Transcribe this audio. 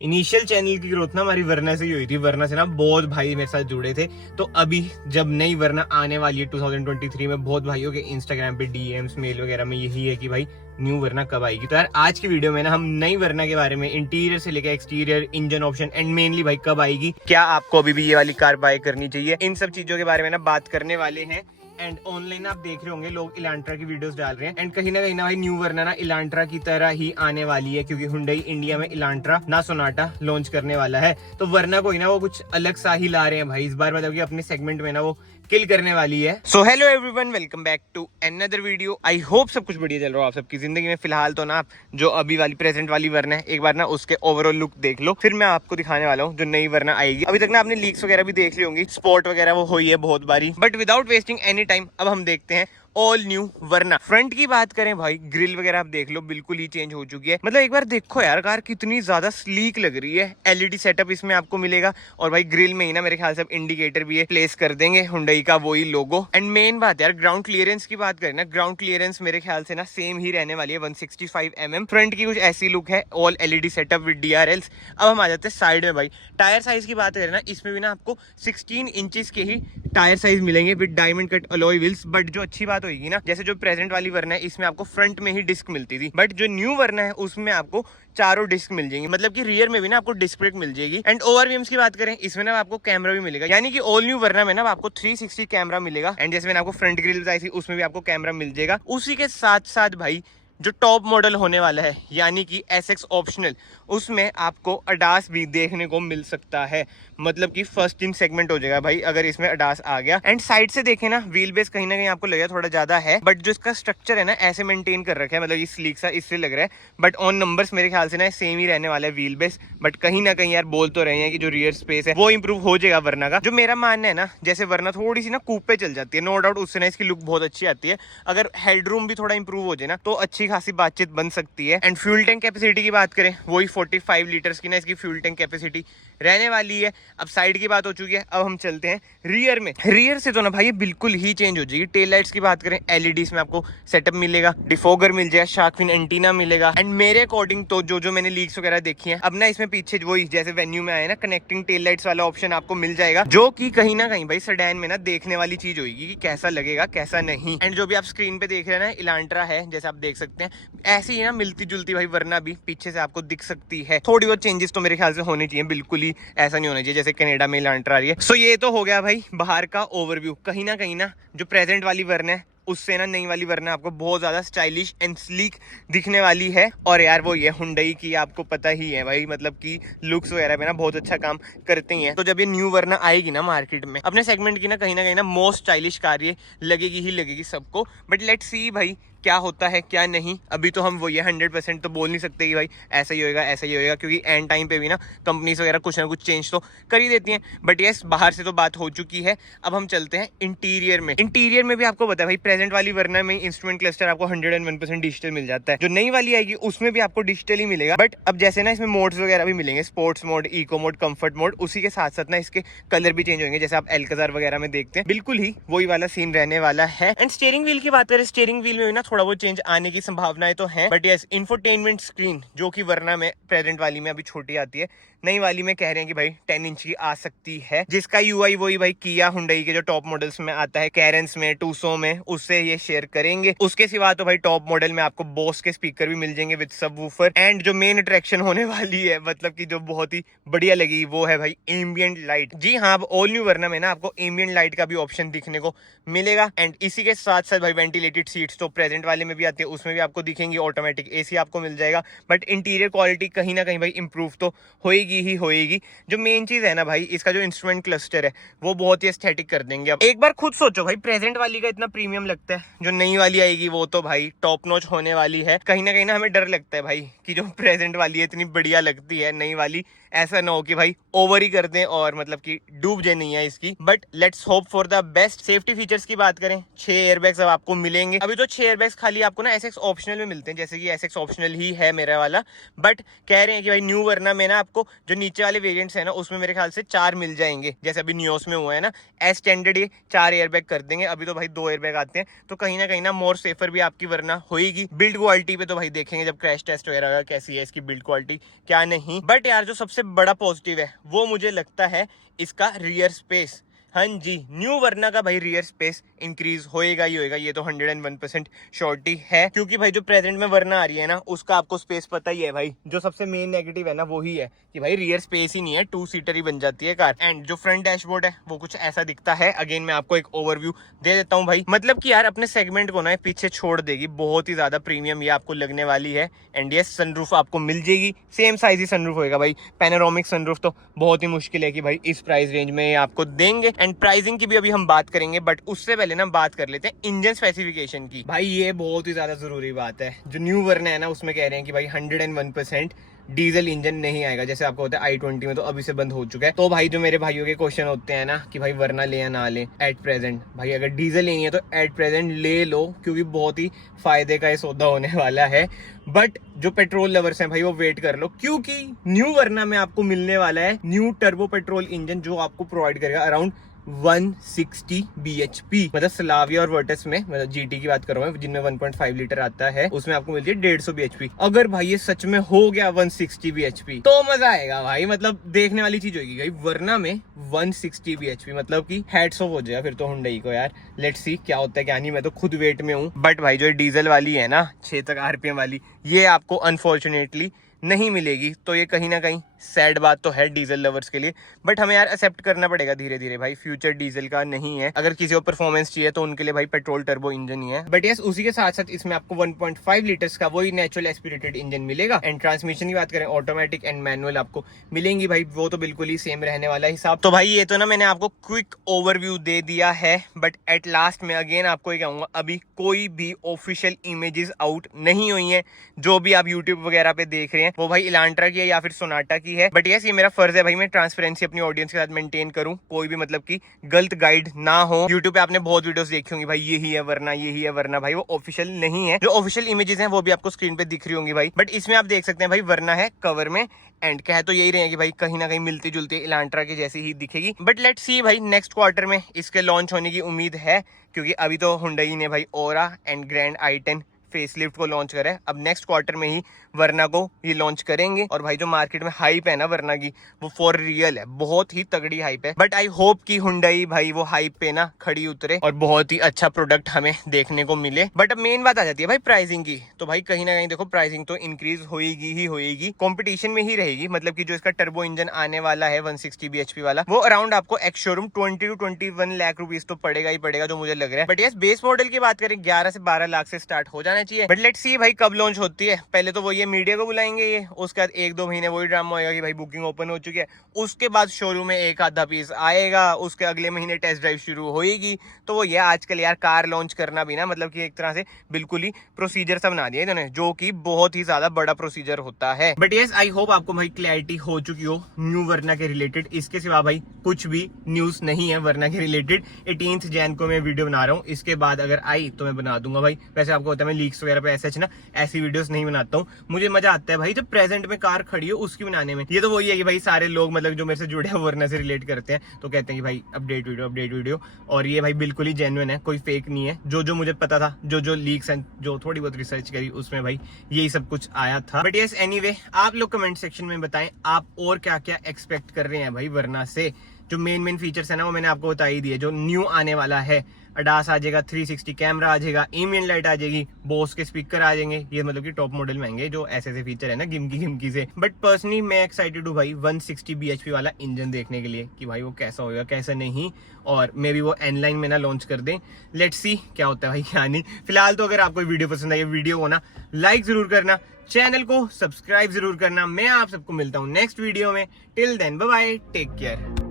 Initial channel की growth ना हमारी वरना से ही हुई थी। वरना से ना बहुत भाई मेरे साथ जुड़े थे। तो अभी जब नई वरना आने वाली है 2023 में, बहुत भाइयों के इंस्टाग्राम पे डीएम्स मेल वगैरह में यही है कि भाई न्यू वरना कब आएगी। तो यार आज की वीडियो में ना हम नई वरना के बारे में, इंटीरियर से लेकर exterior, engine option and mainly भाई कब आएगी, क्या आपको अभी भी ये वाली कार बाय करनी चाहिए, इन सब चीजों के बारे में ना बात करने वाले हैं। एंड ऑनलाइन आप देख रहे होंगे लोग इलांट्रा की वीडियोस डाल रहे हैं। एंड कहीं ना भाई न्यू वरना ना इलांट्रा की तरह ही आने वाली है, क्योंकि हुंडई इंडिया में इलांट्रा ना सोनाटा लॉन्च करने वाला है। तो वरना कोई ना वो कुछ अलग सा ही ला रहे हैं भाई इस बार, मतलब कि अपने सेगमेंट में ना वो किल करने वाली है। So hello everyone, welcome back to another video. I hope सब कुछ बढ़िया चल रहा हो आप सबकी जिंदगी में। फिलहाल तो ना आप जो अभी वाली प्रेजेंट वाली वरना है, एक बार ना उसके ओवरऑल लुक देख लो, फिर मैं आपको दिखाने वाला हूँ जो नई वरना आएगी। अभी तक ना आपने लीक्स वगैरह भी देख ली होंगी, स्पॉट वगैरह वो हुई है बहुत बारी, but without wasting any time अब हम देखते हैं ऑल न्यू वरना। फ्रंट की बात करें भाई, ग्रिल वगैरह आप देख लो बिल्कुल ही चेंज हो चुकी है। मतलब एक बार देखो यार कार कितनी ज्यादा स्लीक लग रही है। एलईडी सेटअप इसमें आपको मिलेगा और भाई ग्रिल में ही ना मेरे ख्याल से इंडिकेटर भी है प्लेस कर देंगे हुंडई का वही लोगो। एंड मेन बात यार ग्राउंड क्लियरेंस की बात करें ना, ग्राउंड क्लियरेंस मेरे ख्याल से ना सेम ही रहने वाली है 165 mm। फ्रंट की कुछ ऐसी लुक है, all LED setup with DRLs. अब हम आ जाते हैं साइड में भाई। टायर साइज की बात करें ना, इसमें भी ना आपको 16 इंचेस के ही टायर साइज मिलेंगे with diamond cut alloy wheels. But जो अच्छी बात होगी ना, जैसे जो प्रेजेंट वाली वरना है इसमें आपको फ्रंट में ही डिस्क मिलती थी, बट जो न्यू वरना है उसमें आपको चारों डिस्क मिल जाएंगी, मतलब कि रियर में भी ना आपको डिस्क ब्रेक मिल जाएगी। एंड ओवरव्यूम्स की बात करें, इसमें ना आपको कैमरा भी मिलेगा, यानी कि ऑल न्यू वरना में ना आपको 360 कैमरा मिलेगा। एंड जैसे मैंने आपको फ्रंट ग्रिल बताई थी उसमें भी आपको कैमरा मिल जाएगा। उसी के साथ साथ भाई जो टॉप मॉडल होने वाला है यानी कि एसएक्स ऑप्शनल, उसमें आपको अडास भी देखने को मिल सकता है। मतलब कि फर्स्ट इन सेगमेंट हो जाएगा भाई अगर इसमें अडास आ गया। एंड साइड से देखें ना, व्हील बेस कहीं ना कहीं आपको लगेगा थोड़ा ज्यादा है, बट जो इसका स्ट्रक्चर है ना ऐसे मेंटेन कर रखा है, मतलब इस स्लीक सा इससे लग रहा है। बट ऑन नंबर्स मेरे ख्याल से ना सेम ही रहने वाला है व्हील बेस। बट कहीं ना कहीं यार बोल तो रहे हैं कि जो रियर स्पेस है वो इंप्रूव हो जाएगा वरना का। जो मेरा मानना है ना, जैसे वरना थोड़ी सी ना कूप पे चल जाती है, नो डाउट उससे ना इसकी लुक बहुत अच्छी आती है। अगर हेडरूम भी थोड़ा इंप्रूव हो जाए ना तो अच्छी खासी बातचीत बन सकती है। एंड फ्यूल टैंक कैपेसिटी की बात करें, वही 45 लीटर्स की ना इसकी फ्यूल टैंक कैपेसिटी रहने वाली है। अब साइड की बात हो चुकी है, अब हम चलते हैं रियर में। रियर से तो ना भाई ये बिल्कुल ही चेंज हो जाएगी। टेल लाइट्स की बात करें, एलईडीज में आपको सेटअप मिलेगा, डिफोगर मिल जाएगा, शार्क फिन एंटीना मिलेगा। एंड मेरे अकॉर्डिंग तो जो मैंने लीक्स वगैरह देखी है, अब ना इसमें पीछे वही जैसे वेन्यू में आए ना कनेक्टिंग टेल लाइट्स वाला ऑप्शन आपको मिल जाएगा, जो कि कहीं ना कहीं भाई सेडान में ना देखने वाली चीज होगी कि कैसा लगेगा कैसा नहीं। एंड जो भी आप स्क्रीन पे देख रहे हैं ना इलांट्रा है, जैसे आप देख सकते हैं ऐसी ही ना मिलती जुलती भाई वरना भी पीछे से आपको दिख सकती है। थोड़ी बहुत चेंजेस तो मेरे ख्याल से होनी चाहिए, बिल्कुल ही ऐसा नहीं होना चाहिए जैसे कनाडा में इलांट्रा आ रही है। सो ये तो हो गया भाई बाहर का ओवरव्यू। कहीं ना जो प्रेजेंट वाली वरना है उससे ना नई वाली वरना आपको बहुत ज्यादा स्टाइलिश एंड स्लीक दिखने वाली है। और यार वो ये हुंडई की आपको पता ही है भाई, मतलब कि लुक्स वगैरह में ना बहुत अच्छा काम करते ही हैं। तो जब ये न्यू वरना आएगी ना मार्केट में अपने सेगमेंट की ना कहीं ना मोस्ट स्टाइलिश कार ये लगेगी ही लगेगी सबको। बट लेट्स सी भाई क्या होता है क्या नहीं। अभी तो हम वो ये 100% तो बोल नहीं सकते कि भाई ऐसा ही होएगा ऐसा ही होएगा, क्योंकि एंड टाइम पे भी ना कंपनीज वगैरह कुछ ना कुछ चेंज तो कर ही देती हैं। बट यस, बाहर से तो बात हो चुकी है। अब हम चलते हैं इंटीरियर में। इंटीरियर में भी आपको पता है भाई प्रेजेंट वाली वरना में इंस्ट्रूमेंट क्लस्टर आपको 101% डिजिटल मिल जाता है। जो नई वाली आएगी उसमें भी आपको डिजिटल ही मिलेगा। बट अब जैसे ना इसमें मोड्स वगैरह भी मिलेंगे, sports mode, eco mode, comfort mode, उसी के साथ साथ ना इसके कलर भी चेंज होंगे, जैसे आप एल्काजार वगैरह में देखते हैं बिल्कुल ही वही वाला सीन रहने वाला है। एंड स्टीयरिंग व्हील की बात करें, स्टीयरिंग व्हील में भी ना थोड़ा बहुत चेंज आने की संभावनाएं तो हैं। बट यस, इंफोटेनमेंट स्क्रीन जो कि वरना में प्रेजेंट वाली में अभी छोटी आती है, नई वाली में कह रहे हैं कि भाई 10 इंच की आ सकती है, जिसका यूआई वही भाई किया हुंडई के जो टॉप मॉडल्स में आता है, कैरेंस में, टूसो में, उससे ये शेयर करेंगे। उसके सिवा तो भाई टॉप मॉडल में आपको बोस के स्पीकर भी मिल जाएंगे विद सबवूफर। एंड जो मेन अट्रैक्शन होने वाली है, मतलब कि जो बहुत ही बढ़िया लगी, वो है भाई एम्बिएंट लाइट। जी हाँ, अब ऑल न्यू वरना में ना आपको एम्बिएंट लाइट का भी ऑप्शन दिखने को मिलेगा। एंड इसी के साथ साथ भाई वेंटिलेटेड सीट्स तो प्रेजेंट वाले में भी आती है, उसमें भी आपको दिखेंगी। ऑटोमेटिक एसी आपको मिल जाएगा। बट इंटीरियर क्वालिटी कहीं ना कहीं भाई इंप्रूव तो होएगी ही होएगी। जो मेन चीज है ना भाई, इसका जो इंस्ट्रूमेंट क्लस्टर है वो बहुत ही एस्थेटिक कर देंगे। अब एक बार खुद सोचो भाई, प्रेजेंट वाली का इतना प्रीमियम लगता है, जो नई वाली आएगी वो तो भाई टॉप नॉच होने वाली है। कहीं ना हमें डर लगता है भाई कि जो प्रेजेंट वाली है इतनी बढ़िया लगती है, नई वाली ऐसा ना हो कि भाई ओवर ही कर दें और मतलब कि डूब जाए नहीं है इसकी। But let's hope for the best. Safety features की बात करें, 6 एयरबैग्स अब आपको मिलेंगे। अभी तो 6 एयरबैग्स SX खाली आपको ना SX ऑप्शनल में मिलते हैं, जैसे कि SX ऑप्शनल ही है मेरा वाला, बट कह रहे हैं कि भाई न्यू वरना में ना आपको जो नीचे वाले वेरिएंट्स है ना उसमें मेरे ख्याल से 4 मिल जाएंगे, जैसे अभी नियोस में हुआ है ना। एज स्टैंडर्ड ये 4 एयरबैग कर देंगे, अभी तो भाई 2 एयरबैग आते हैं, तो कहीं ना मोर सेफर भी आपकी वरना होएगी। बिल्ड क्वालिटी पे तो भाई देखेंगे जब क्रैश टेस्ट वगैरह होगा कैसी है इसकी बिल्ड क्वालिटी क्या नहीं। बट यार जो सबसे बड़ा पॉजिटिव है वो मुझे लगता है इसका रियर स्पेस। हाँ जी, न्यू वरना का भाई रियर स्पेस इंक्रीज होएगा ही होएगा, ये तो 101% श्योरिटी है, क्योंकि भाई जो प्रेजेंट में वरना आ रही है ना उसका आपको स्पेस पता ही है भाई। जो सबसे मेन नेगेटिव है ना वो ही है कि भाई रियर स्पेस ही नहीं है, 2 सीटर ही बन जाती है कार। एंड जो फ्रंट डैशबोर्ड है वो कुछ ऐसा दिखता है। अगेन मैं आपको एक ओवरव्यू दे देता हूँ भाई, मतलब कि यार अपने सेगमेंट को ना पीछे छोड़ देगी, बहुत ही ज्यादा प्रीमियम ये आपको लगने वाली है। एंड ये सनरूफ आपको मिल जाएगी, सेम साइज ही सनरूफ होगा भाई, पैनोरामिक सनरूफ तो बहुत ही मुश्किल है कि भाई इस प्राइस रेंज में आपको देंगे। एंड प्राइसिंग की भी अभी हम बात करेंगे, बट उससे पहले ना बात कर लेते हैं इंजन स्पेसिफिकेशन की। भाई ये बहुत ही ज्यादा जरूरी बात है, जो न्यू वरना है ना उसमें कह रहे हैं कि भाई 101% डीजल इंजन नहीं आएगा, जैसे आपको होता है i20 में तो अभी से बंद हो चुका है। तो भाई जो मेरे भाइयों के क्वेश्चन होते हैं ना कि भाई वरना ले या ना ले एट प्रेजेंट, भाई अगर डीजल लेनी है तो एट प्रेजेंट ले लो, क्योंकि बहुत ही फायदे का ये सौदा होने वाला है। बट जो पेट्रोल लवर्स हैं भाई वो वेट कर लो, क्योंकि न्यू वरना में आपको मिलने वाला है न्यू टर्बो पेट्रोल इंजन, जो आपको प्रोवाइड करेगा अराउंड 160 bhp, मतलब स्लाविया और वर्टस में, मतलब जीटी की बात कर रहा हूँ जिनमें 1.5 लीटर आता है, उसमें आपको मिलती है 150 bhp। अगर भाई ये सच में हो गया 160 bhp तो मजा आएगा भाई, मतलब देखने वाली चीज होगी भाई। वरना में 160 bhp मतलब कि हेड्स ऑफ हो जाएगा फिर तो हुंडई को यार। लेट्स सी क्या होता है क्या नहीं, मैं तो खुद वेट में हूँ। बट भाई जो डीजल वाली है ना 6 तक RPM वाली, ये आपको अनफॉर्चुनेटली नहीं मिलेगी, तो ये कहीं ना कहीं सैड बात तो है डीजल लवर्स के लिए। बट हमें यार एक्सेप्ट करना पड़ेगा धीरे धीरे भाई, फ्यूचर डीजल का नहीं है। अगर किसी को परफॉर्मेंस चाहिए तो उनके लिए भाई पेट्रोल टर्बो इंजन ही है। बट यस, उसी के साथ साथ इसमें आपको 1.5 लीटर्स का वही नेचुरल एस्पिरेटेड इंजन मिलेगा। एंड ट्रांसमिशन की बात करें ऑटोमेटिक एंड मैनुअल आपको मिलेंगी भाई, वो तो बिल्कुल ही सेम रहने वाला हिसाब। तो भाई ये तो ना मैंने आपको क्विक ओवरव्यू दे दिया है, बट एट लास्ट में अगेन आपको ये कहूंगा अभी कोई भी ऑफिशियल इमेजेस आउट नहीं हुई है। जो भी आप यूट्यूब वगैरह पे देख रहे हैं वो भाई इलांट्रा की है या फिर सोनाटा की है। बट यस, ये मेरा फर्ज है भाई, मैं ट्रांसपेरेंसी अपनी ऑडियंस के साथ मेंटेन करूं, कोई भी मतलब कि गलत गाइड ना हो। यूट्यूब पे आपने बहुत वीडियोस देखी होंगी भाई यही है वरना, यही है वरना, भाई वो ऑफिशियल नहीं है। जो ऑफिशियल इमेजेस हैं वो भी आपको स्क्रीन पे दिख रही होंगी भाई, बट इसमें आप देख सकते हैं भाई वरना है कवर में। एंड कह तो यही रहे हैं कि भाई कहीं ना कहीं मिलती जुलती इलांट्रा की जैसी ही दिखेगी। बट लेट्स सी भाई, नेक्स्ट क्वार्टर में इसके लॉन्च होने की उम्मीद है, क्योंकि अभी तो हुंडई ने भाई ओरा एंड ग्रैंड i10 फेसलिफ्ट को लॉन्च करा है। अब नेक्स्ट क्वार्टर में ही वरना को ये लॉन्च करेंगे। और भाई जो मार्केट में हाइप है ना वरना की, वो फॉर रियल है, बहुत ही तगड़ी हाइप है। बट आई होप कि हुंडई भाई वो हाइप पे ना खड़ी उतरे और बहुत ही अच्छा प्रोडक्ट हमें देखने को मिले। बट अब मेन बात आ जाती है भाई प्राइसिंग की, तो भाई कहीं ना कहीं देखो प्राइसिंग तो इंक्रीज होएगी ही होएगी, कॉम्पिटिशन में ही रहेगी। मतलब कि जो इसका टर्बो इंजन आने वाला है 160 bhp वाला, वो अराउंड आपको ex showroom 20 to 21 lakh rupees तो पड़ेगा ही पड़ेगा, जो मुझे लग रहा है। बट यस, बेस मॉडल की बात करें 11 से 12 लाख से स्टार्ट हो जाना चाहिए। बट लेट्स सी भाई कब लॉन्च होती है। पहले तो वो ये मीडिया को बुलाएंगे ये, उसके बाद 1-2 महीने वही ड्रामा होगा कि भाई बुकिंग ओपन हो चुकी है, उसके बाद शोरूम में एक आधा पीस आएगा, उसके अगले महीने टेस्ट ड्राइव शुरू होएगी। तो वो ये आजकल यार कार लॉन्च करना भी ना मतलब कि एक तरह से बिल्कुल ही प्रोसीजर सा बना दिया इन्होंने, जो कि बहुत ही ज्यादा बड़ा प्रोसीजर होता है। बट यस, आई होप आपको भाई क्लैरिटी हो चुकी हो न्यू वरना के रिलेटेड। इसके सिवा भाई कुछ भी न्यूज नहीं है वरना के रिलेटेड। 18 जैन को मैं वीडियो बना रहा हूँ, इसके बाद अगर आई तो मैं बना दूंगा भाई। वैसे आपको होता है मैं लीक्स वगैरह पे ऐसे ना ऐसी वीडियोस नहीं बनाता हूँ, मुझे मजा आता है भाई जब प्रेजेंट में कार खड़ी हो उसकी बनाने में। ये तो वही है कि भाई सारे लोग मतलब जो मेरे से जुड़े हैं वरना से रिलेट करते हैं, तो कहते हैं कि भाई अपडेट वीडियो, और ये भाई बिल्कुल ही जेन्युइन है, कोई फेक नहीं है। जो मुझे पता था, जो लीक्स हैं, जो थोड़ी बहुत रिसर्च करी उसमें भाई यही सब कुछ आया था। बट यस, एनीवे आप लोग कमेंट सेक्शन में बताएं आप और क्या क्या एक्सपेक्ट कर रहे हैं भाई वरना से। जो मेन फीचर्स है ना वो मैंने आपको बता ही दिए। जो न्यू आने वाला है, अडास आ जाएगा, 360 कैमरा आ जाएगा, एम्बिएंट लाइट आ जाएगी, बोस के स्पीकर आ जाएंगे, ये मतलब कि टॉप मॉडल महंगे जो ऐसे फीचर है ना गिमकी से। बट पर्सनली मैं एक्साइटेड हूँ भाई 160 bhp वाला इंजन देखने के लिए कि भाई वो कैसा होगा कैसा नहीं, और मे बी वो एनलाइन में ना लॉन्च कर दें। लेट्स सी क्या होता है भाई क्या नहीं। फिलहाल तो अगर आपको वीडियो पसंद आई, वीडियो को ना लाइक जरूर करना, चैनल को सब्सक्राइब जरूर करना। मैं आप सबको मिलता हूँ नेक्स्ट वीडियो में। Till then bye bye, take care.